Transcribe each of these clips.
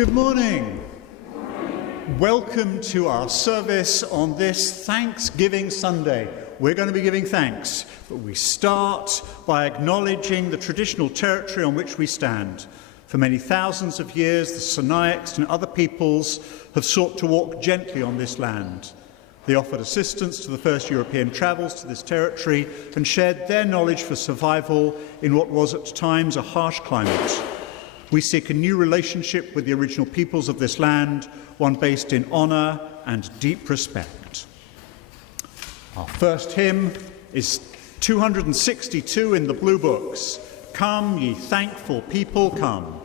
Good morning. Welcome to our service on this Thanksgiving Sunday. We're going to be giving thanks, but we start by acknowledging the traditional territory on which we stand. For many thousands of years, the Sinaiacs and other peoples have sought to walk gently on this land. They offered assistance to the first European travels to this territory and shared their knowledge for survival in what was at times a harsh climate. We seek a new relationship with the original peoples of this land, one based in honour and deep respect. Our first hymn is 262 in the Blue Books. Come, ye thankful people, come.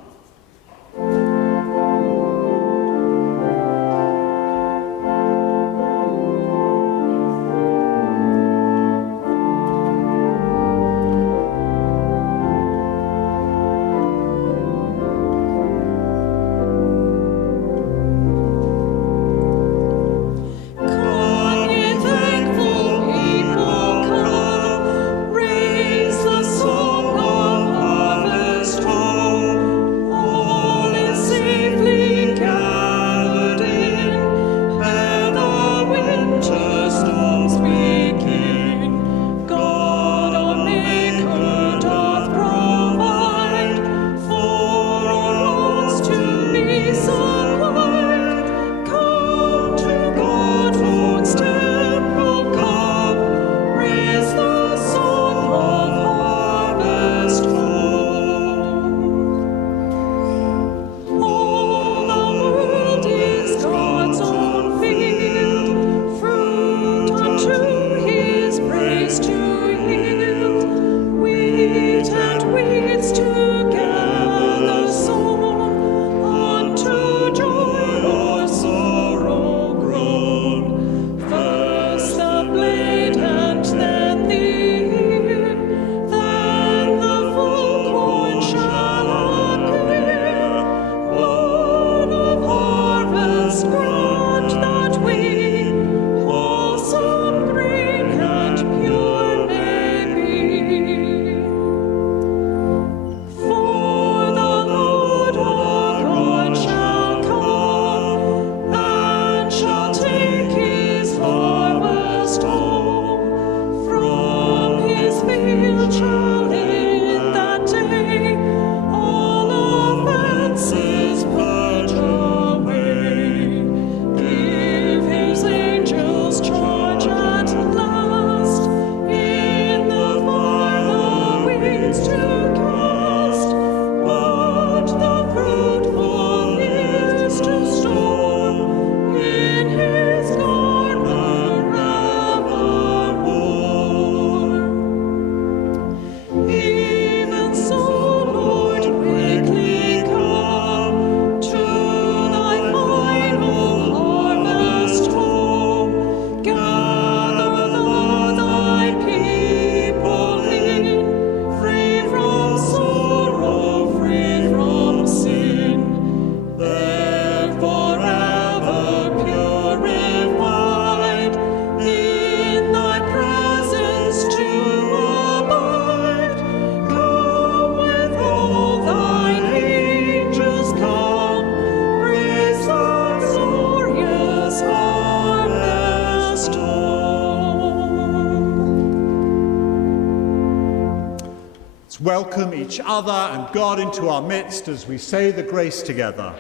Welcome each other and God into our midst as we say the grace together.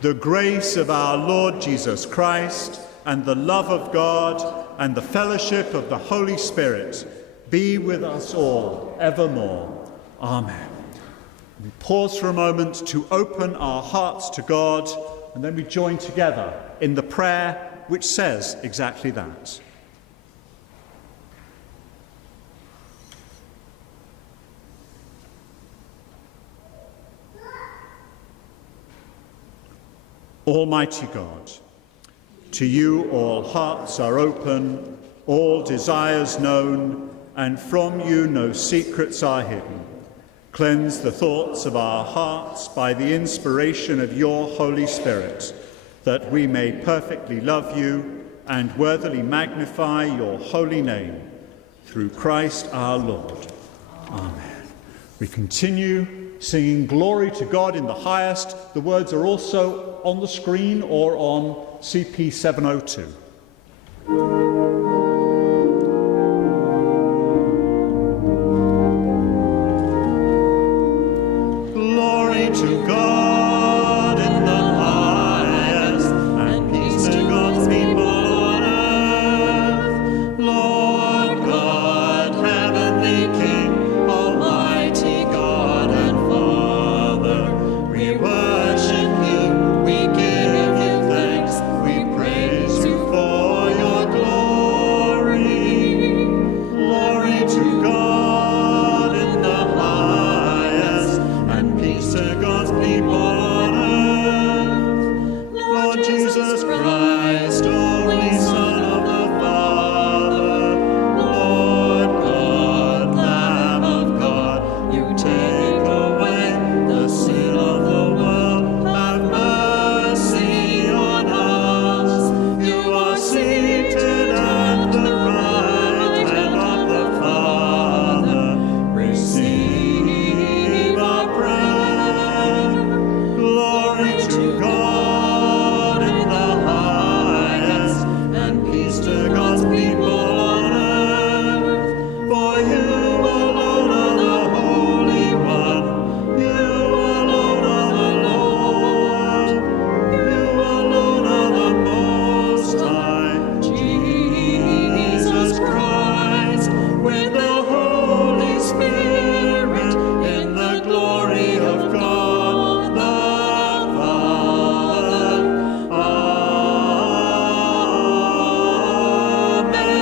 The grace of our Lord Jesus Christ and the love of God and the fellowship of the Holy Spirit be with us all evermore. Amen. We pause for a moment to open our hearts to God, and then we join together in the prayer which says exactly that. Almighty God, to you all hearts are open, all desires known, and from you no secrets are hidden. Cleanse the thoughts of our hearts by the inspiration of your Holy Spirit, that we may perfectly love you and worthily magnify your holy name. Through Christ our Lord. Amen. We continue singing glory to God in the highest. The words are also on the screen or on CP 702. Glory to God in the highest, and peace to God's people on earth. Lord God, heavenly King, almighty God and Father, we worship you, we give you thanks, we praise you for your glory. Glory to God in the highest, and peace to God's people on earth. Lord Jesus Christ, only Son of the Father, Lord God, Lamb of God, you take away the sin of the world. Have mercy on us. You are seated at the right hand of the Father. Receive our prayer. Glory to God in the highest, and peace to God's people on earth. For you alone are the Holy One. You alone are the Lord. You alone are the Most High. Jesus Christ, with the Holy Spirit, in the glory of God the Father. Amen.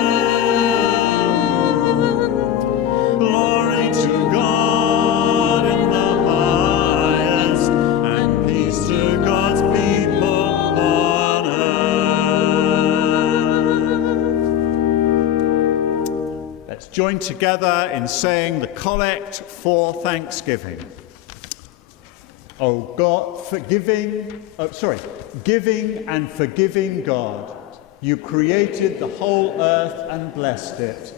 Glory to God in the highest, and peace to God's people on earth. Let's join together in saying the collect for thanksgiving. Oh God, giving and forgiving God, you created the whole earth and blessed it.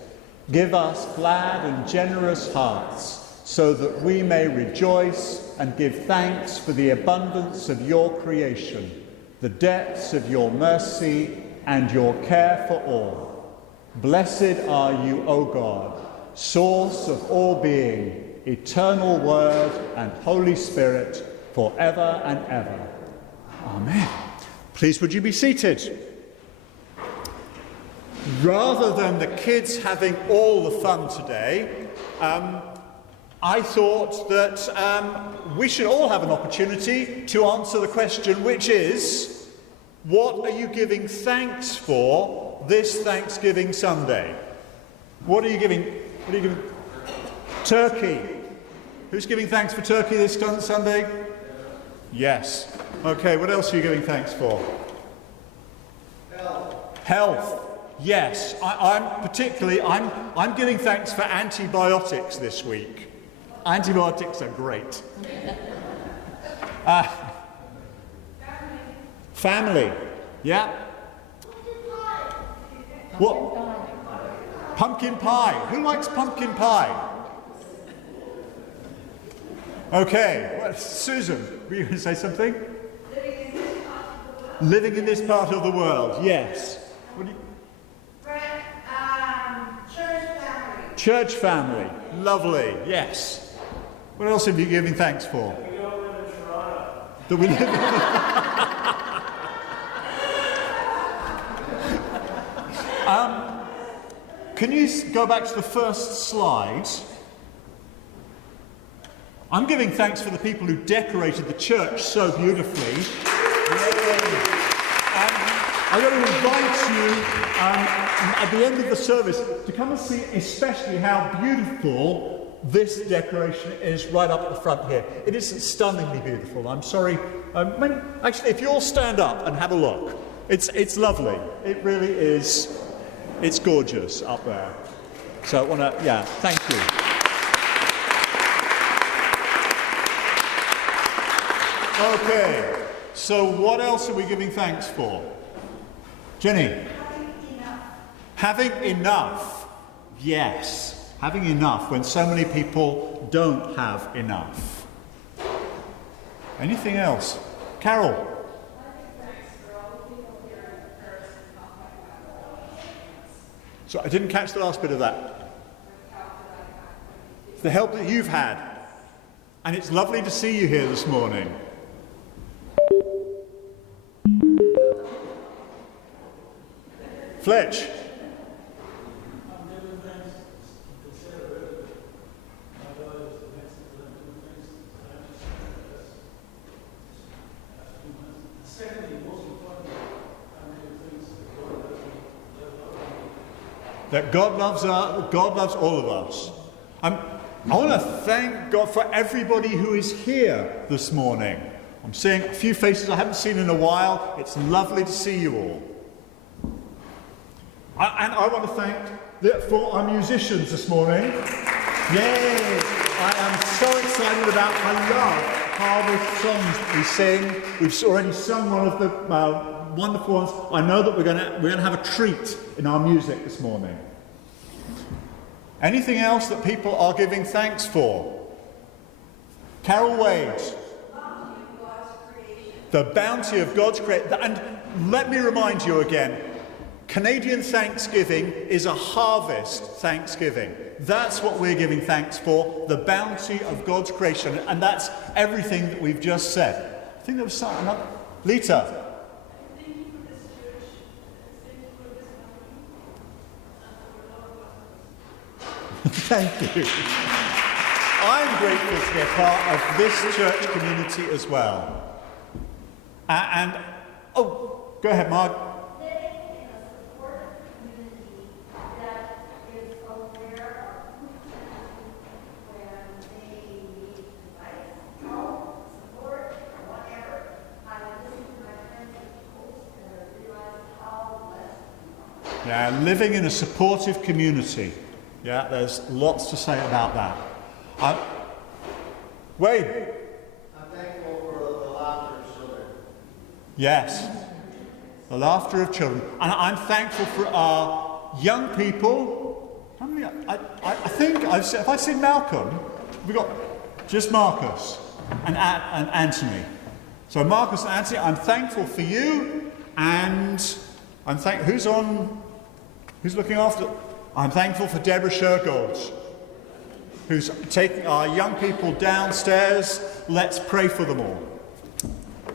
Give us glad and generous hearts, so that we may rejoice and give thanks for the abundance of your creation, the depths of your mercy and your care for all. Blessed are you, O God, source of all being, eternal Word and Holy Spirit, forever and ever. Amen. Please would you be seated? Rather than the kids having all the fun today, I thought that we should all have an opportunity to answer the question, which is, what are you giving thanks for this Thanksgiving Sunday? What are you giving? Turkey. Who's giving thanks for turkey this Sunday? Yes. Okay, what else are you giving thanks for? Health. Yes. I'm giving thanks for antibiotics this week. Antibiotics are great. Family. Yeah. What? Pumpkin pie. Who likes pumpkin pie? Okay. Well, Susan, were you going to say something? Living in this part of the world. Yes. What do you... Church family. Church family. Lovely. Yes. What else have you given thanks for? We don't live in Toronto. That we live Can you go back to the first slide? I'm giving thanks for the people who decorated the church so beautifully. I'm going to invite you at the end of the service to come and see especially how beautiful this decoration is right up at the front here. It is stunningly beautiful. I'm sorry. Actually, if you all stand up and have a look, it's lovely. It really is. It's gorgeous up there. So I want to, thank you. Okay, so what else are we giving thanks for? Jenny? Having enough. Yes, having enough when so many people don't have enough. Anything else? Carol? So I didn't catch the last bit of that. It's the help that you've had. And it's lovely to see you here this morning. Fletch? That God loves all of us. I want to thank God for everybody who is here this morning. I'm seeing a few faces I haven't seen in a while. It's lovely to see you all. And I want to thank for our musicians this morning. Yay! I am so excited about, I love harvest songs we sing. We've already sung one of the wonderful ones. I know that we're going to have a treat in our music this morning. Anything else that people are giving thanks for? Carol Wade. The bounty of God's creation. And let me remind you again, Canadian Thanksgiving is a harvest Thanksgiving. That's what we're giving thanks for, the bounty of God's creation. And that's everything that we've just said. I think there was something. Lita. Thank you. I'm grateful to be a part of this church community as well. Go ahead, Mark. Living in a supportive community that is aware of when they need advice, help, support, or whatever. I listen to my friends at schools and I realize how blessed we are. Yeah, living in a supportive community. Yeah, there's lots to say about that. Wade. I'm thankful for the laughter of children. Yes, the laughter of children. And I'm thankful for our young people. How many? I think I've seen, have I seen Malcolm? We've got just Marcus and Anthony. So Marcus and Anthony, I'm thankful for you, and who's looking after? I'm thankful for Deborah Shergold, who's taking our young people downstairs. Let's pray for them all.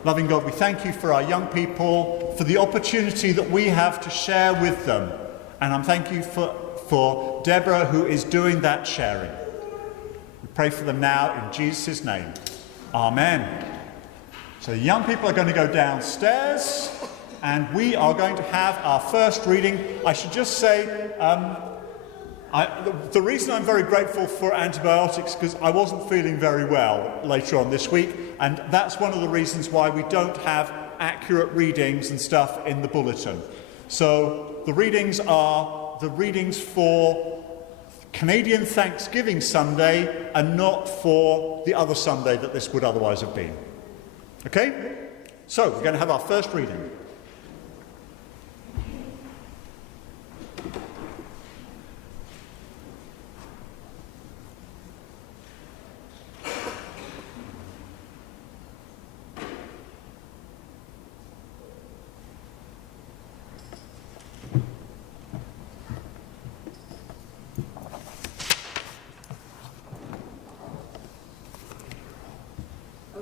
Loving God, we thank you for our young people, for the opportunity that we have to share with them. And I'm thank you for Deborah, who is doing that sharing. We pray for them now in Jesus' name. Amen. So the young people are going to go downstairs, and we are going to have our first reading. I should just say, the reason I'm very grateful for antibiotics is because I wasn't feeling very well later on this week, and that's one of the reasons why we don't have accurate readings and stuff in the bulletin. So the readings are the readings for Canadian Thanksgiving Sunday and not for the other Sunday that this would otherwise have been. Okay? So we're going to have our first reading.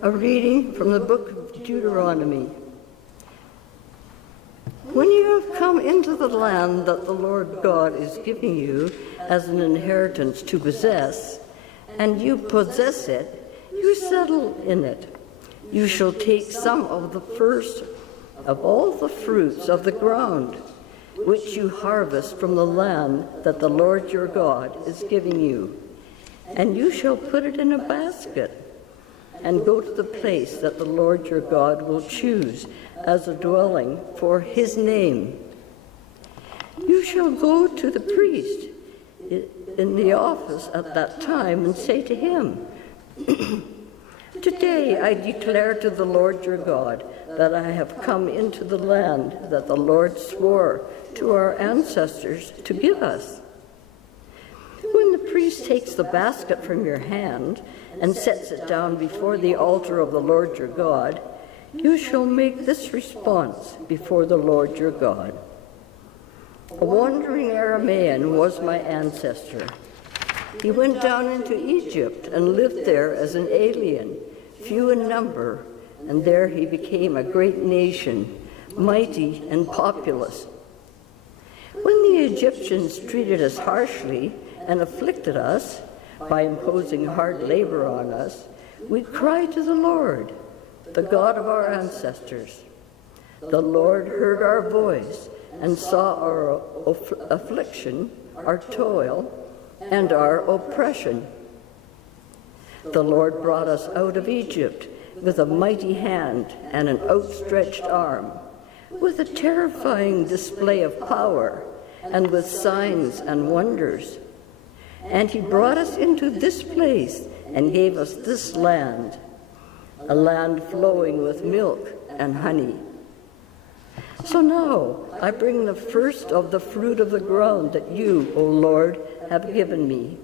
A reading from the book of Deuteronomy. When you have come into the land that the Lord God is giving you as an inheritance to possess, and you possess it, you settle in it. You shall take some of the first of all the fruits of the ground, which you harvest from the land that the Lord your God is giving you, and you shall put it in a basket, and go to the place that the Lord your God will choose as a dwelling for his name. You shall go to the priest in the office at that time and say to him, Today I declare to the Lord your God that I have come into the land that the Lord swore to our ancestors to give us. When the priest takes the basket from your hand and sets it down before the altar of the Lord your God, you shall make this response before the Lord your God. A wandering Aramaean was my ancestor. He went down into Egypt and lived there as an alien, few in number, and there he became a great nation, mighty and populous. When the Egyptians treated us harshly and afflicted us by imposing hard labor on us, we cried to the Lord, the God of our ancestors. The Lord heard our voice and saw our affliction, our toil, and our oppression. The Lord brought us out of Egypt with a mighty hand and an outstretched arm, with a terrifying display of power, and with signs and wonders. And he brought us into this place and gave us this land, a land flowing with milk and honey. So now I bring the first of the fruit of the ground that you, O Lord, have given me.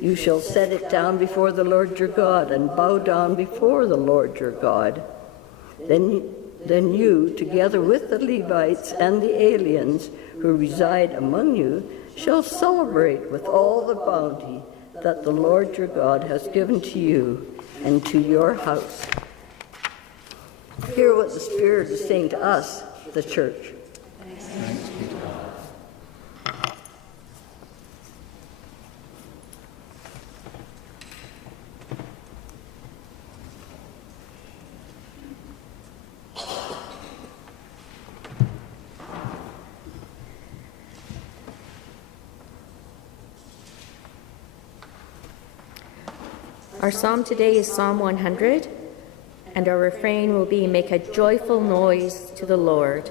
You shall set it down before the Lord your God and bow down before the Lord your God. Then you, together with the Levites and the aliens who reside among you, shall celebrate with all the bounty that the Lord your God has given to you and to your house. Hear what the Spirit is saying to us, the church. Thanks be to God. Our psalm today is Psalm 100, and our refrain will be, "Make a joyful noise to the Lord."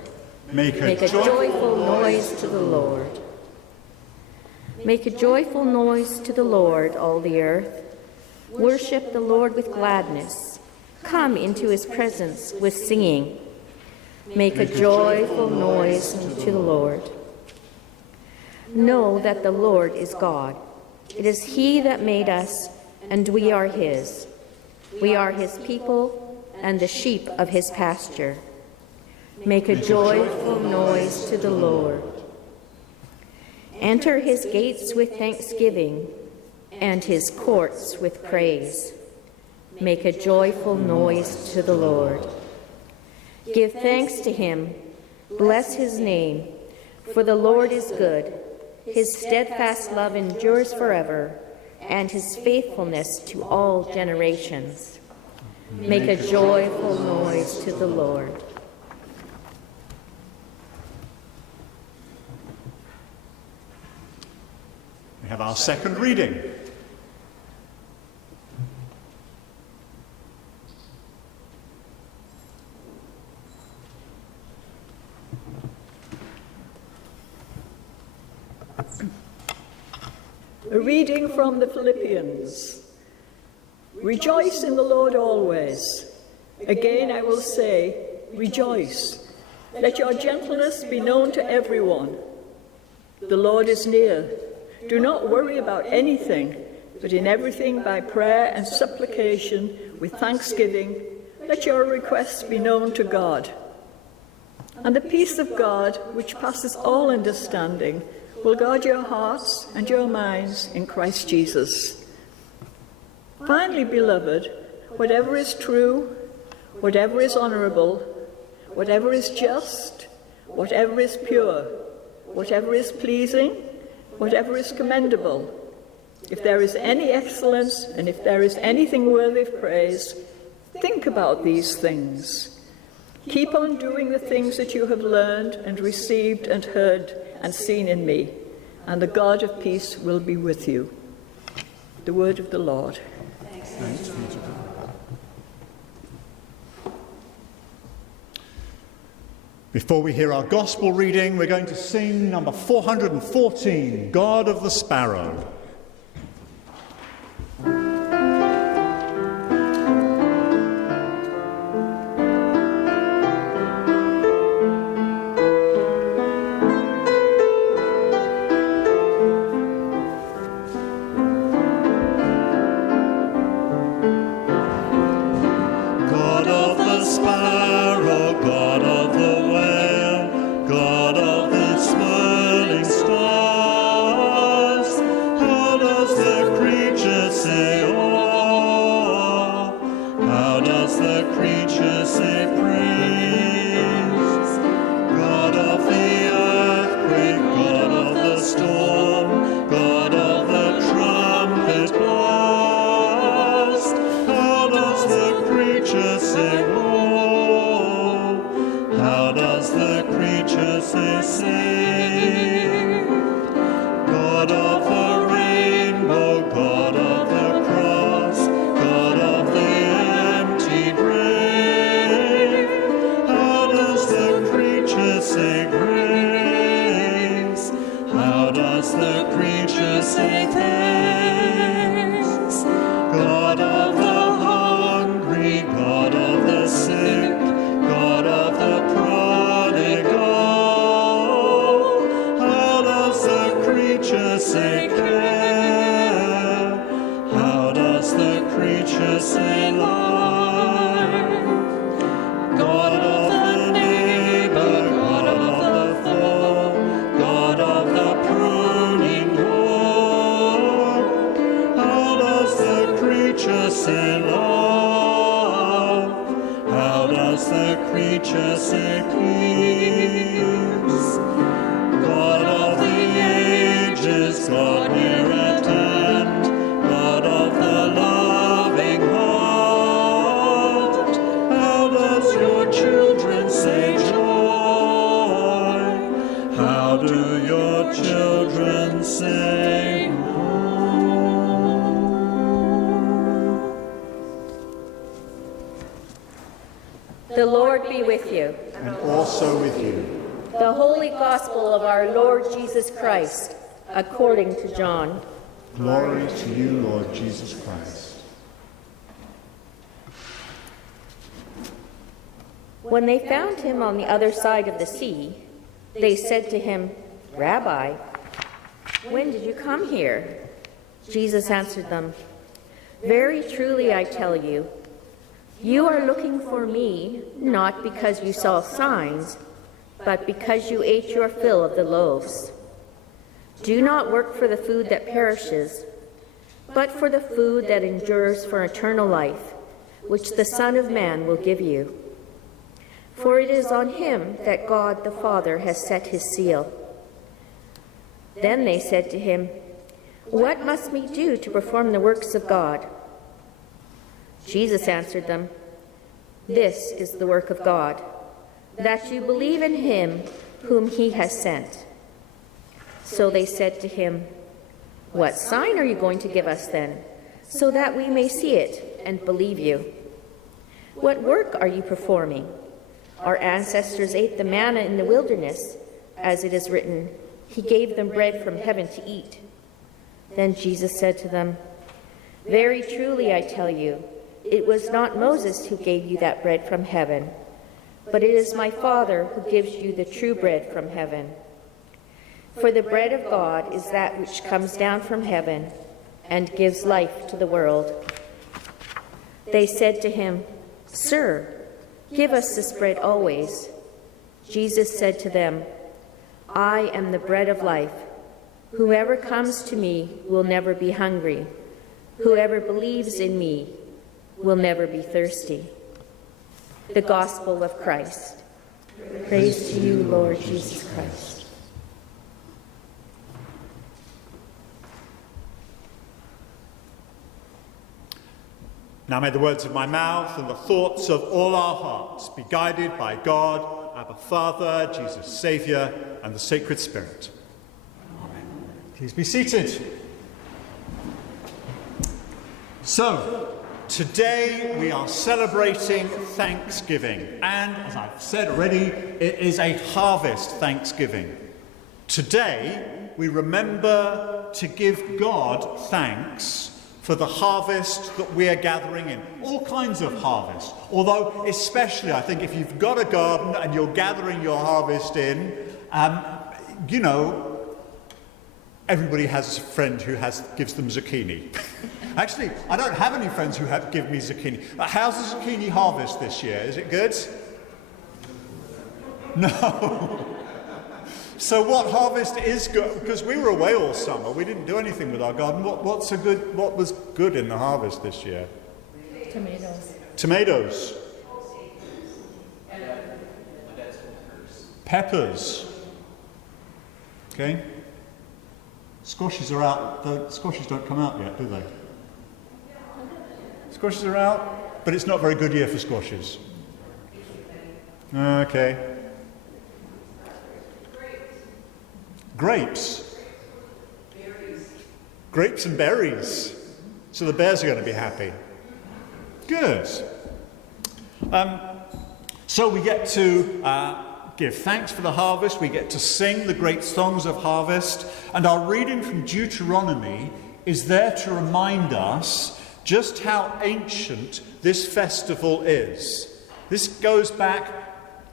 Make Make a joyful noise to the Lord. Make a joyful noise to the Lord, all the earth. Worship the Lord with gladness. Come into his presence with singing. Make a joyful noise to the Lord. Know that the Lord is God. It is he that made us, and we are his. We are his people and the sheep of his pasture. Make a joyful noise to the Lord. Enter his gates with thanksgiving and his courts with praise. Make a joyful noise to the Lord. Give thanks to him. Bless his name. For the Lord is good. His steadfast love endures forever, and his faithfulness to all generations. Make a joyful noise to the Lord. We have our second reading. A reading from the Philippians. Rejoice in the Lord always. Again I will say, rejoice. Let your gentleness be known to everyone. The Lord is near. Do not worry about anything, but in everything by prayer and supplication with thanksgiving, let your requests be known to God. And the peace of God, which passes all understanding, will guard your hearts and your minds in Christ Jesus. Finally, beloved, whatever is true, whatever is honorable, whatever is just, whatever is pure, whatever is pleasing, whatever is commendable, if there is any excellence and if there is anything worthy of praise, think about these things. Keep on doing the things that you have learned and received and heard and seen in me, and the God of peace will be with you. The word of the Lord. Thanks be to God. Before we hear our gospel reading, we're going to sing number 414, God of the Sparrow. How does the creature say thanks? God of the hungry, God of the sick, God of the prodigal. How does the creature say care? How does the creature say life? God of the neighbor, God of the foe, God of the pruning Lord. How does the creature say love? How does the creature say peace? God of the ages, God near at hand, God of the loving heart. How does your children say joy? How do your children say home? The Lord be with you. And also with you. The Holy Gospel of our Lord Jesus Christ, according to John. Glory to you, Lord Jesus Christ. When they found him on the other side of the sea, they said to him, Rabbi, when did you come here? Jesus answered them, Very truly I tell you, you are looking for me, not because you saw signs, but because you ate your fill of the loaves. Do not work for the food that perishes, but for the food that endures for eternal life, which the Son of Man will give you. For it is on him that God the Father has set his seal. Then they said to him, What must we do to perform the works of God? Jesus answered them, This is the work of God, that you believe in him whom he has sent. So they said to him, What sign are you going to give us then, so that we may see it and believe you? What work are you performing? Our ancestors ate the manna in the wilderness, as it is written, He gave them bread from heaven to eat. Then Jesus said to them, Very truly I tell you, it was not Moses who gave you that bread from heaven, but it is my Father who gives you the true bread from heaven. For the bread of God is that which comes down from heaven and gives life to the world. They said to him, Sir, give us this bread always. Jesus said to them, I am the bread of life. Whoever comes to me will never be hungry. Whoever believes in me will never be thirsty. The Gospel of Christ. Praise to you, Lord Jesus Christ. Now may the words of my mouth and the thoughts of all our hearts be guided by God, Abba Father, Jesus Saviour, and the Sacred Spirit. Amen. Please be seated. So, today we are celebrating Thanksgiving, and as I've said already, it is a harvest Thanksgiving. Today we remember to give God thanks for the harvest that we are gathering in. All kinds of harvest. Although, especially, I think, if you've got a garden and you're gathering your harvest in, everybody has a friend who gives them zucchini. Actually, I don't have any friends who give me zucchini. How's the zucchini harvest this year? Is it good? No. So what harvest is good? Because we were away all summer, we didn't do anything with our garden. What was good in the harvest this year? Tomatoes. Peppers. Okay. Squashes are out. The squashes don't come out yet, do they? Squashes are out, but it's not a very good year for squashes. Okay. Grapes. Grapes and berries. So the bears are going to be happy. Good. So we get to give thanks for the harvest. We get to sing the great songs of harvest. And our reading from Deuteronomy is there to remind us just how ancient this festival is. This goes back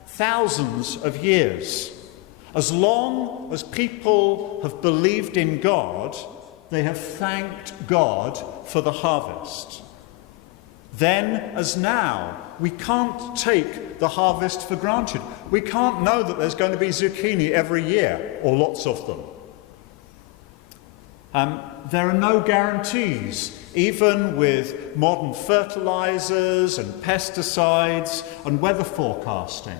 thousands of years. As long as people have believed in God, they have thanked God for the harvest. Then, as now, we can't take the harvest for granted. We can't know that there's going to be zucchini every year, or lots of them. There are no guarantees, even with modern fertilizers and pesticides and weather forecasting.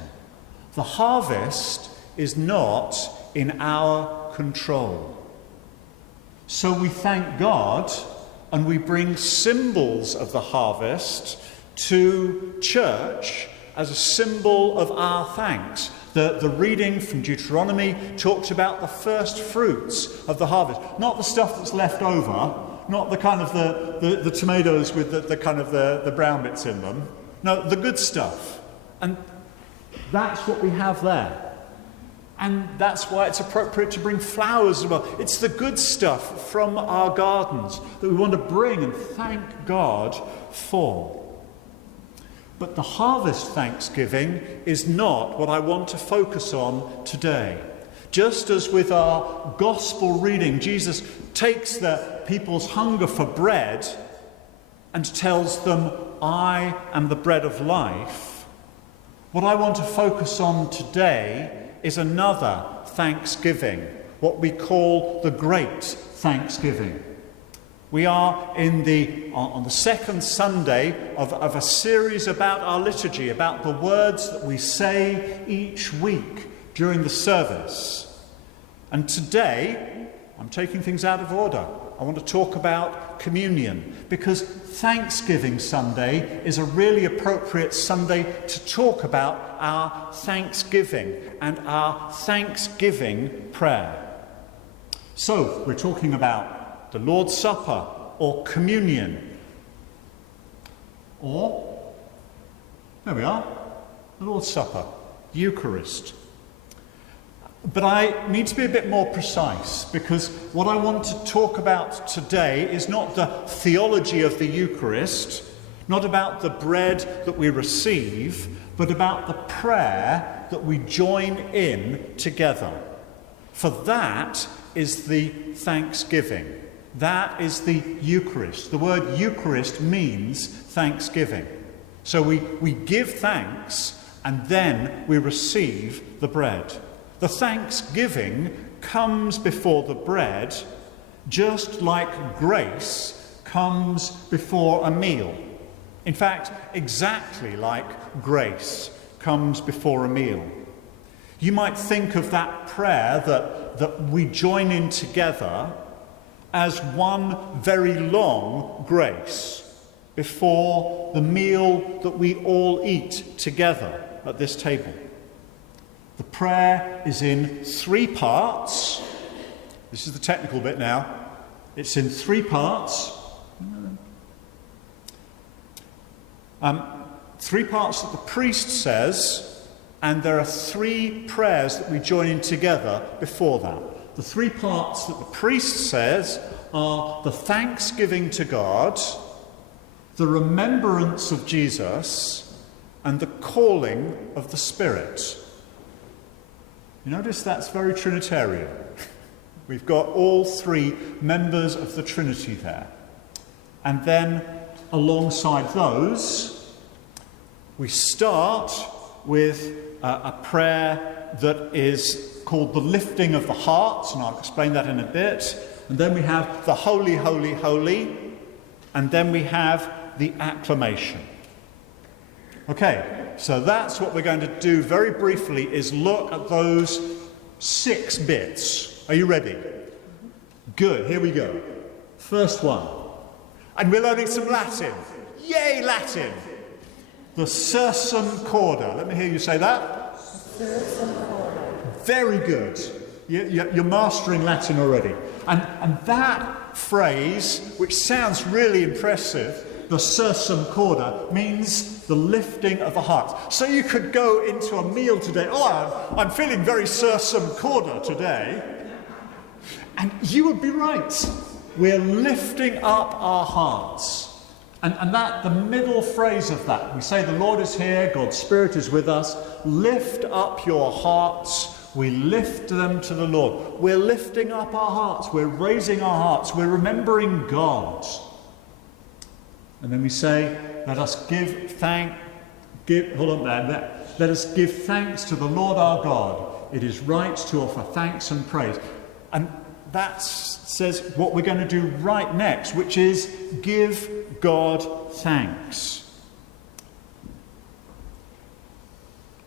The harvest is not in our control. So we thank God and we bring symbols of the harvest to church as a symbol of our thanks. The reading from Deuteronomy talks about the first fruits of the harvest, not the stuff that's left over, not the kind of the tomatoes with the kind of the brown bits in them. No, the good stuff. And that's what we have there. And that's why it's appropriate to bring flowers as well. It's the good stuff from our gardens that we want to bring and thank God for. But the harvest thanksgiving is not what I want to focus on today. Just as with our gospel reading, Jesus takes the people's hunger for bread and tells them, I am the bread of life. What I want to focus on today is another thanksgiving, what we call the Great Thanksgiving. We are on the second Sunday of a series about our liturgy, about the words that we say each week during the service. And today, I'm taking things out of order. I want to talk about communion, because Thanksgiving Sunday is a really appropriate Sunday to talk about our thanksgiving and our thanksgiving prayer. So, we're talking about the Lord's Supper, or communion, or, there we are, the Lord's Supper, Eucharist. But I need to be a bit more precise, because what I want to talk about today is not the theology of the Eucharist, not about the bread that we receive, but about the prayer that we join in together. For that is the thanksgiving. That is the Eucharist. The word Eucharist means thanksgiving. So we give thanks and then we receive the bread. The thanksgiving comes before the bread, just like grace comes before a meal. In fact, exactly like grace comes before a meal. You might think of that prayer that we join in together as one very long grace before the meal that we all eat together at this table. The prayer is in 3 parts. This is the technical bit now. It's in 3 parts. 3 parts that the priest says, and there are 3 prayers that we join in together before that. The 3 parts that the priest says are the thanksgiving to God, the remembrance of Jesus, and the calling of the Spirit. You notice that's very Trinitarian. We've got all 3 members of the Trinity there. And then alongside those, we start with a prayer that is called the lifting of the heart, and I'll explain that in a bit. And then we have the holy, holy, holy, and then we have the acclamation. Okay, so that's what we're going to do very briefly, is look at those 6 bits. Are you ready? Good, here we go. First one. And we're learning some Latin. Yay, Latin! The Sursum Corda. Let me hear you say that. Sursum Corda. Very good. You're mastering Latin already. And that phrase, which sounds really impressive, the sursum corda, means the lifting of the heart. So you could go into a meal today, I'm feeling very sursum corda today. And you would be right. We're lifting up our hearts. And that, the middle phrase of that, we say the Lord is here, God's Spirit is with us. Lift up your hearts. We lift them to the Lord. We're lifting up our hearts. We're raising our hearts. We're remembering God. And then we say, let us give thanks to the Lord our God. It is right to offer thanks and praise. And that says what we're going to do right next, which is give God thanks.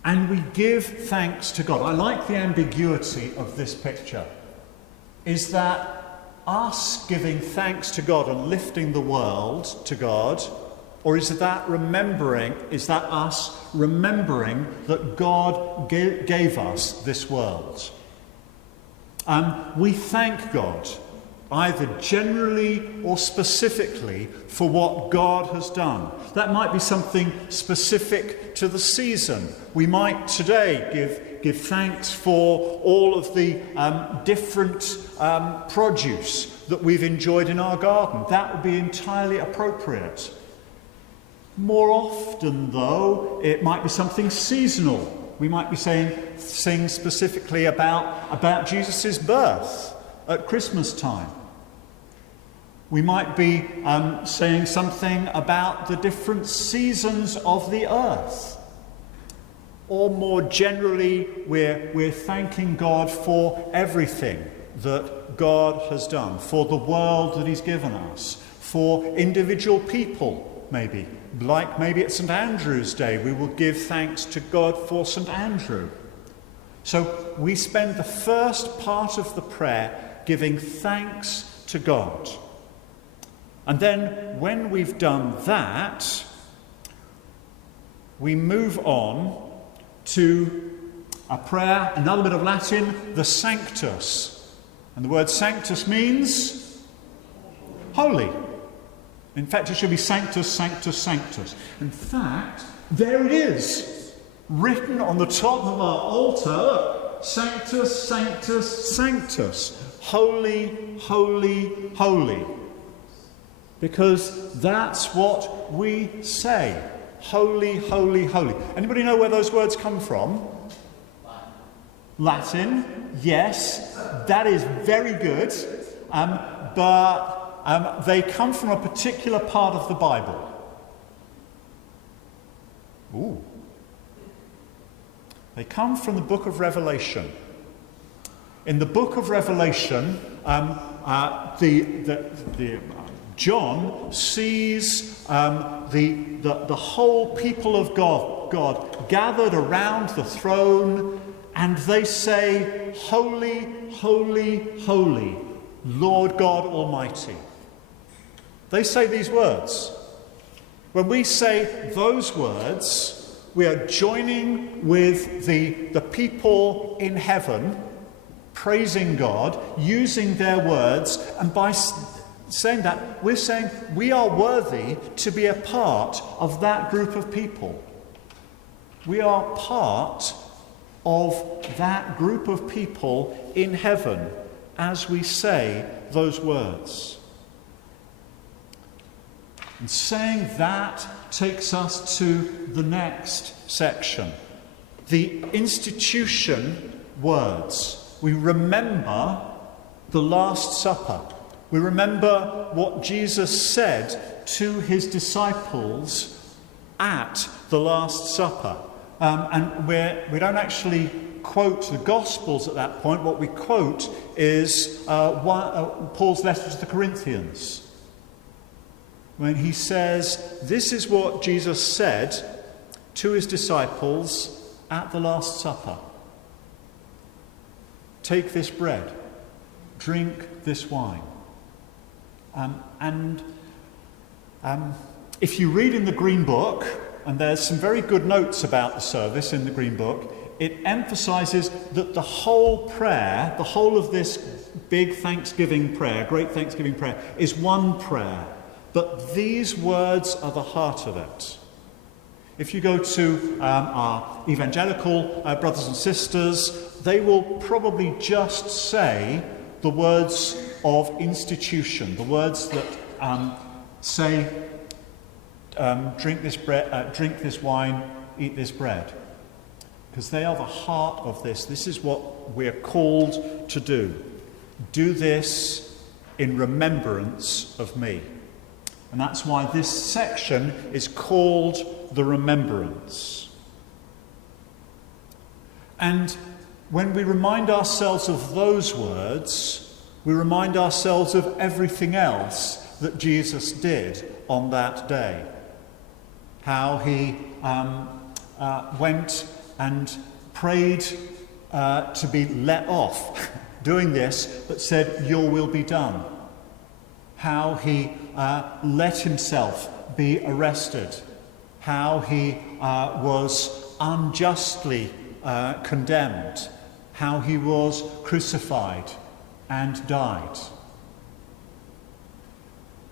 And we give thanks to God. I like the ambiguity of this picture. Is that us giving thanks to God and lifting the world to God? Or is that us remembering that God gave us this world? We thank God, either generally or specifically, for what God has done. That might be something specific to the season. We might today give thanks for all of the different produce that we've enjoyed in our garden. That would be entirely appropriate. More often, though, it might be something seasonal. We might be saying specifically about Jesus' birth at Christmas time. We might be saying something about the different seasons of the earth. Or more generally, we're thanking God for everything that God has done, for the world that he's given us, for individual people, maybe. Like maybe at St. Andrew's Day, we will give thanks to God for St. Andrew. So we spend the first part of the prayer giving thanks to God. And then when we've done that, we move on to a prayer, another bit of Latin, the Sanctus. And the word Sanctus means holy. In fact, it should be Sanctus, Sanctus, Sanctus. In fact, there it is, written on the top of our altar, Sanctus, Sanctus, Sanctus. Holy, holy, holy. Because that's what we say. Holy, holy, holy. Anybody know where those words come from? Latin. Yes, that is very good. But they come from a particular part of the Bible. Ooh. They come from the book of Revelation. In the book of Revelation, John sees the whole people of God gathered around the throne, and they say, "Holy, holy, holy, Lord God Almighty." They say these words. When we say those words, we are joining with the people in heaven, praising God, using their words, and by saying that, we're saying we are worthy to be a part of that group of people. We are part of that group of people in heaven as we say those words. And saying that takes us to the next section. The institution words. We remember the Last Supper. We remember what Jesus said to his disciples at the Last Supper. And we don't actually quote the Gospels at that point. What we quote is Paul's letter to the Corinthians, when he says, this is what Jesus said to his disciples at the Last Supper. Take this bread, drink this wine. If you read in the Green Book, and there's some very good notes about the service in the Green Book, it emphasises that the whole prayer, the whole of this big Thanksgiving prayer, great Thanksgiving prayer, is one prayer. But these words are the heart of it. If you go to our evangelical brothers and sisters, they will probably just say the words of institution, the words that say, drink this wine, eat this bread. Because they are the heart of this. This is what we're called to do. Do this in remembrance of me. And that's why this section is called the remembrance. And when we remind ourselves of those words, we remind ourselves of everything else that Jesus did on that day. How he went and prayed to be let off doing this, but said, "Your will be done." How he let himself be arrested. How he was unjustly condemned. How he was crucified and died.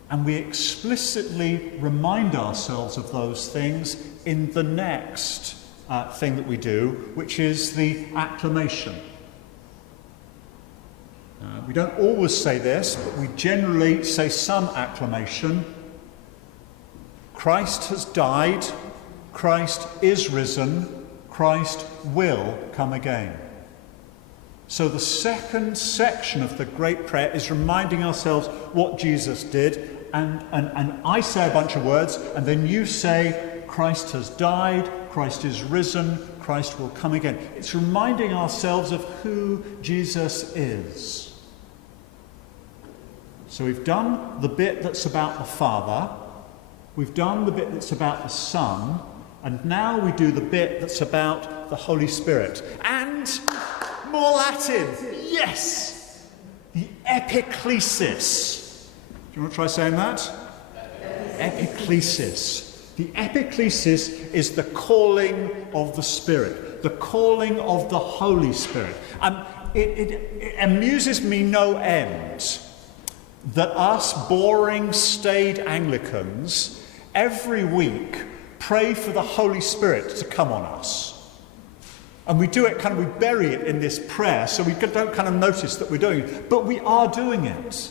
And we explicitly remind ourselves of those things in the next thing that we do, which is the acclamation. We don't always say this, but we generally say some acclamation. Christ has died, Christ is risen, Christ will come again. So the second section of the great prayer is reminding ourselves what Jesus did, and I say a bunch of words, and then you say, Christ has died, Christ is risen, Christ will come again. It's reminding ourselves of who Jesus is. So we've done the bit that's about the Father, we've done the bit that's about the Son, and now we do the bit that's about the Holy Spirit. And more Latin, yes! The epiclesis. Do you want to try saying that? Epiclesis. The epiclesis is the calling of the Spirit, the calling of the Holy Spirit. It amuses me no end that us boring, staid Anglicans every week pray for the Holy Spirit to come on us. And we do it, we bury it in this prayer, so we don't notice that we're doing it. But we are doing it.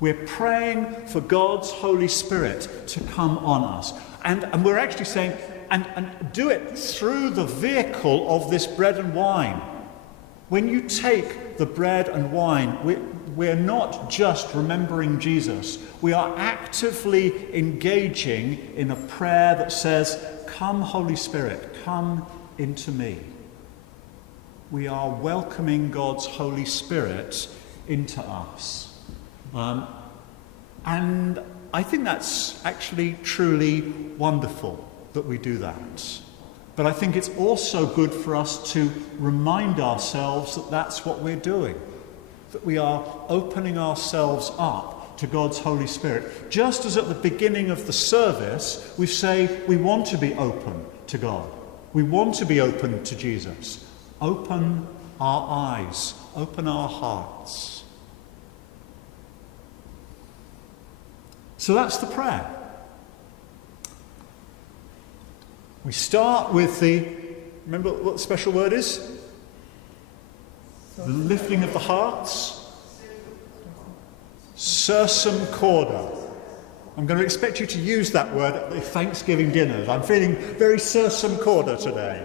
We're praying for God's Holy Spirit to come on us. And we're actually saying, and do it through the vehicle of this bread and wine. When you take the bread and wine, we're not just remembering Jesus. We are actively engaging in a prayer that says, "Come, Holy Spirit, come into me." We are welcoming God's Holy Spirit into us. And I think that's actually truly wonderful that we do that. But I think it's also good for us to remind ourselves that that's what we're doing. That we are opening ourselves up to God's Holy Spirit. Just as at the beginning of the service, we say we want to be open to God. We want to be open to Jesus. Open our eyes, open our hearts. So that's the prayer. We start with remember what the special word is? The lifting of the hearts. Sursum corda. I'm going to expect you to use that word at the Thanksgiving dinners. I'm feeling very sursum corda today.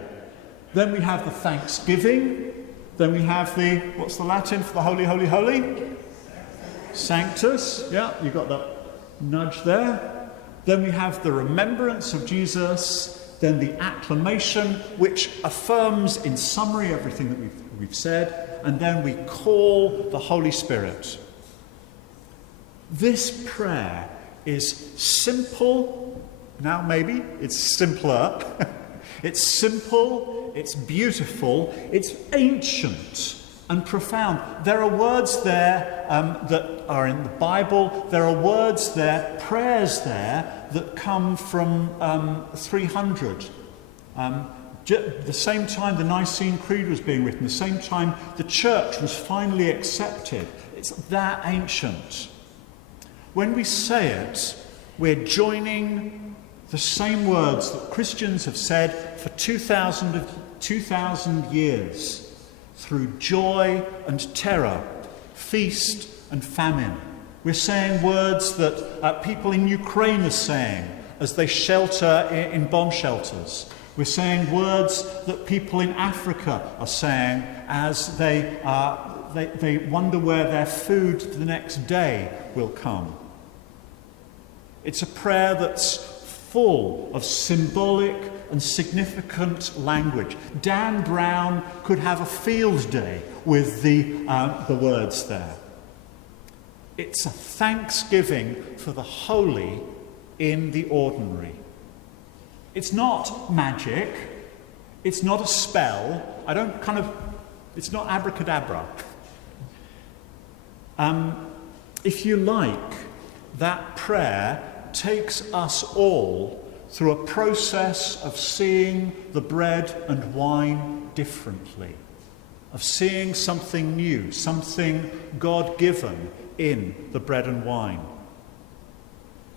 Then we have the thanksgiving. Then we have what's the Latin for the holy, holy, holy? Sanctus. Yeah, you got that nudge there. Then we have the remembrance of Jesus. Then the acclamation, which affirms in summary everything that we've said. And then we call the Holy Spirit. This prayer is simple. Now maybe it's simpler. It's simple, it's beautiful, it's ancient and profound. There are words there that are in the Bible. There are words there, prayers there, that come from 300. The same time the Nicene Creed was being written, the same time the church was finally accepted. It's that ancient. When we say it, We're joining the same words that Christians have said for 2,000 years, through joy and terror, feast and famine. We're saying words that people in Ukraine are saying as they shelter in bomb shelters. We're saying words that people in Africa are saying as they wonder where their food the next day will come. It's a prayer that's full of symbolic and significant language. Dan Brown could have a field day with the words there. It's a thanksgiving for the holy in the ordinary. It's not magic. It's not a spell. It's not abracadabra. If you like, that prayer takes us all through a process of seeing the bread and wine differently, of seeing something new, something God-given in the bread and wine,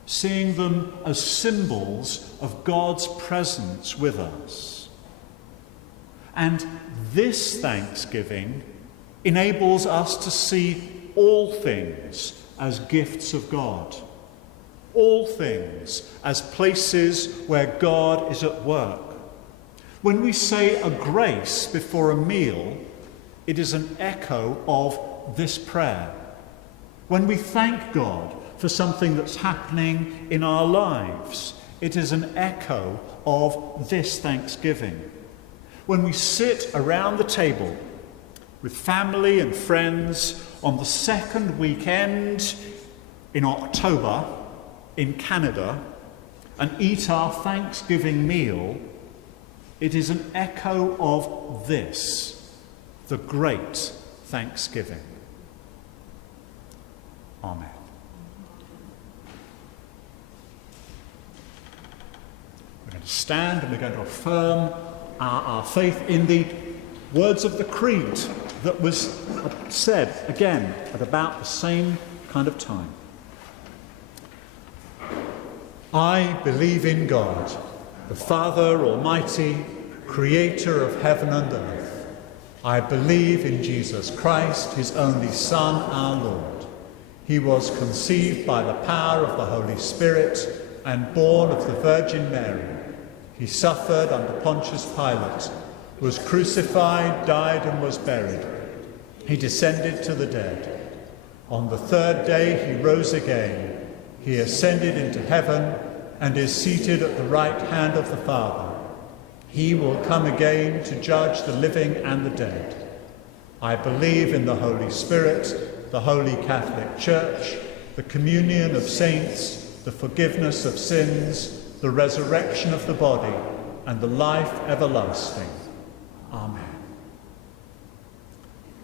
seeing them as symbols of God's presence with us. And this thanksgiving enables us to see all things as gifts of God, all things as places where God is at work. When we say a grace before a meal, it is an echo of this prayer. When we thank God for something that's happening in our lives, it is an echo of this thanksgiving. When we sit around the table with family and friends on the second weekend in October in Canada and eat our Thanksgiving meal, it is an echo of this, the great Thanksgiving. Amen. We're going to stand and we're going to affirm our faith in the words of the Creed that was said again at about the same kind of time. I believe in God, the Father Almighty, creator of heaven and earth. I believe in Jesus Christ, his only Son, our Lord. He was conceived by the power of the Holy Spirit and born of the Virgin Mary. He suffered under Pontius Pilate, was crucified, died, and was buried. He descended to the dead. On the third day he rose again. He ascended into heaven and is seated at the right hand of the Father. He will come again to judge the living and the dead. I believe in the Holy Spirit, the Holy Catholic Church, the communion of saints, the forgiveness of sins, the resurrection of the body, and the life everlasting. Amen.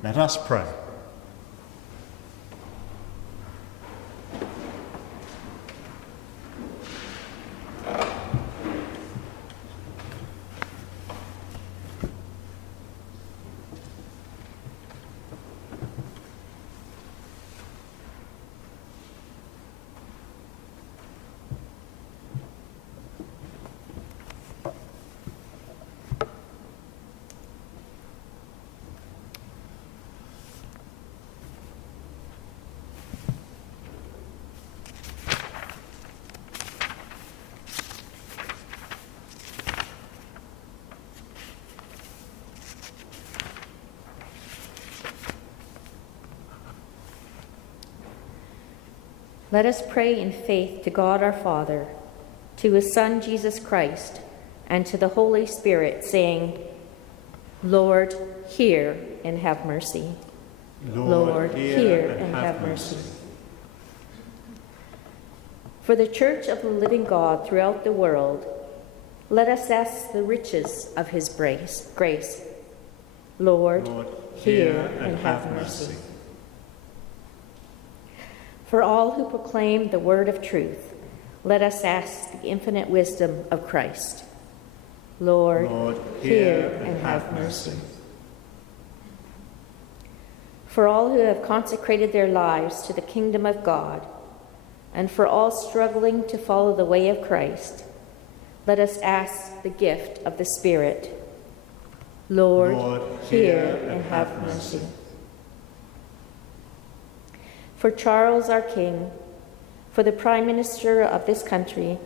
Let us pray. Let us pray in faith to God our Father, to his Son Jesus Christ, and to the Holy Spirit, saying, Lord, hear and have mercy. Lord, hear and have mercy. For the Church of the living God throughout the world, let us ask the riches of his grace. Lord, hear and have mercy. For all who proclaim the word of truth, let us ask the infinite wisdom of Christ. Lord, hear and have mercy. For all who have consecrated their lives to the kingdom of God, and for all struggling to follow the way of Christ, let us ask the gift of the Spirit. Lord, hear and have mercy. For Charles, our King, for the Prime Minister of this country,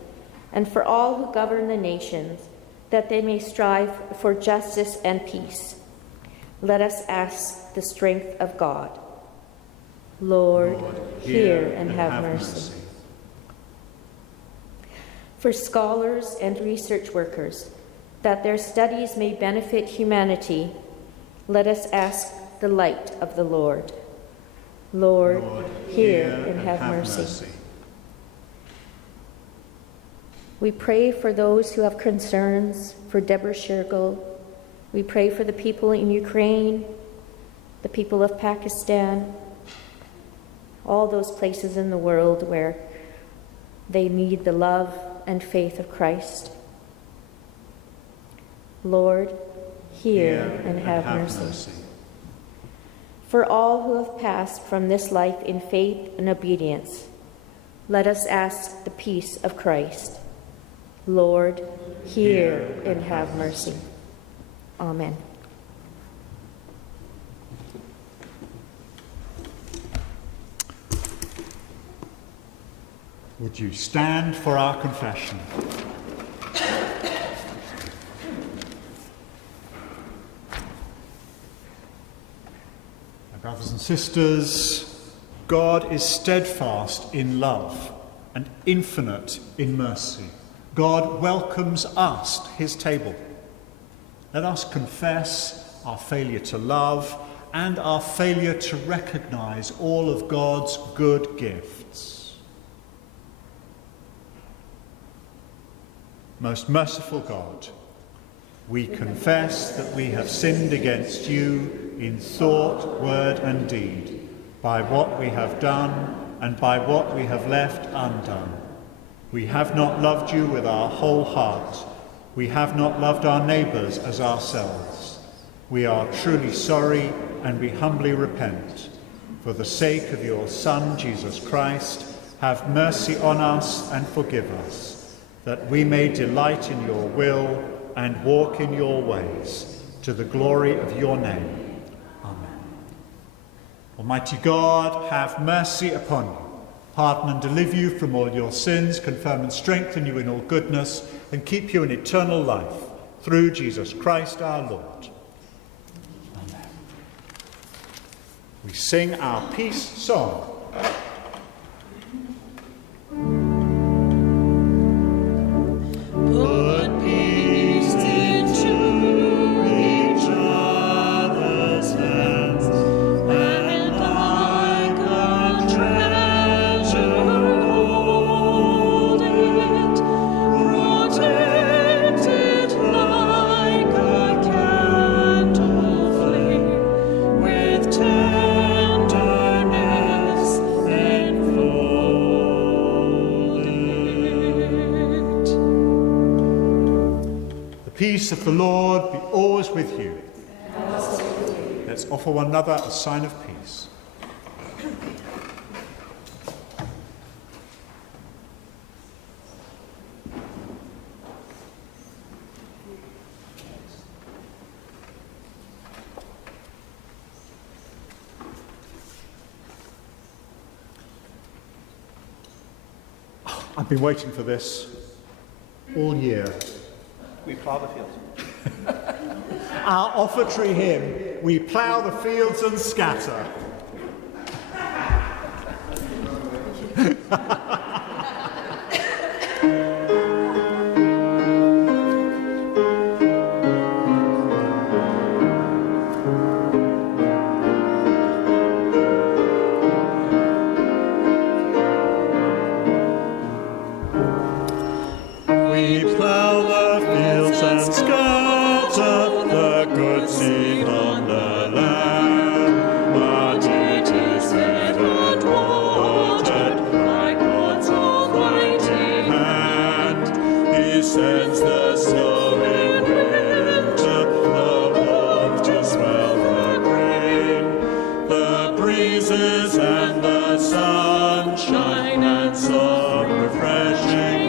and for all who govern the nations, that they may strive for justice and peace, let us ask the strength of God. Lord, hear and have mercy. For scholars and research workers, that their studies may benefit humanity, let us ask the light of the Lord. Lord, hear and have mercy. We pray for those who have concerns, for Deborah Shergill. We pray for the people in Ukraine, the people of Pakistan, all those places in the world where they need the love and faith of Christ. Lord, hear and have mercy. For all who have passed from this life in faith and obedience, let us ask the peace of Christ. Lord, hear and have mercy. Amen. Would you stand for our confession? My brothers and sisters, God is steadfast in love and infinite in mercy. God welcomes us to his table. Let us confess our failure to love and our failure to recognize all of God's good gifts. Most merciful God, we confess that we have sinned against you in thought, word, and deed, by what we have done and by what we have left undone. We have not loved you with our whole heart. We have not loved our neighbours as ourselves. We are truly sorry and we humbly repent. For the sake of your Son, Jesus Christ, have mercy on us and forgive us, that we may delight in your will and walk in your ways, to the glory of your name. Amen. Almighty God, have mercy upon you, pardon and deliver you from all your sins, confirm and strengthen you in all goodness, and keep you in eternal life, through Jesus Christ our Lord. Amen. We sing our peace song. Put peace into each other's hands, and like a treasure hold it, protect it like a candle flame, with tenderness enfold it. The peace of the Lord be always with you. Let's offer one another a sign of peace. I've been waiting for this all year. We plow the fields. Our offertory hymn, we plough the fields and scatter. We plough the fields and scatter the good seed on the land, but it is fed and watered by God. wine and some refreshing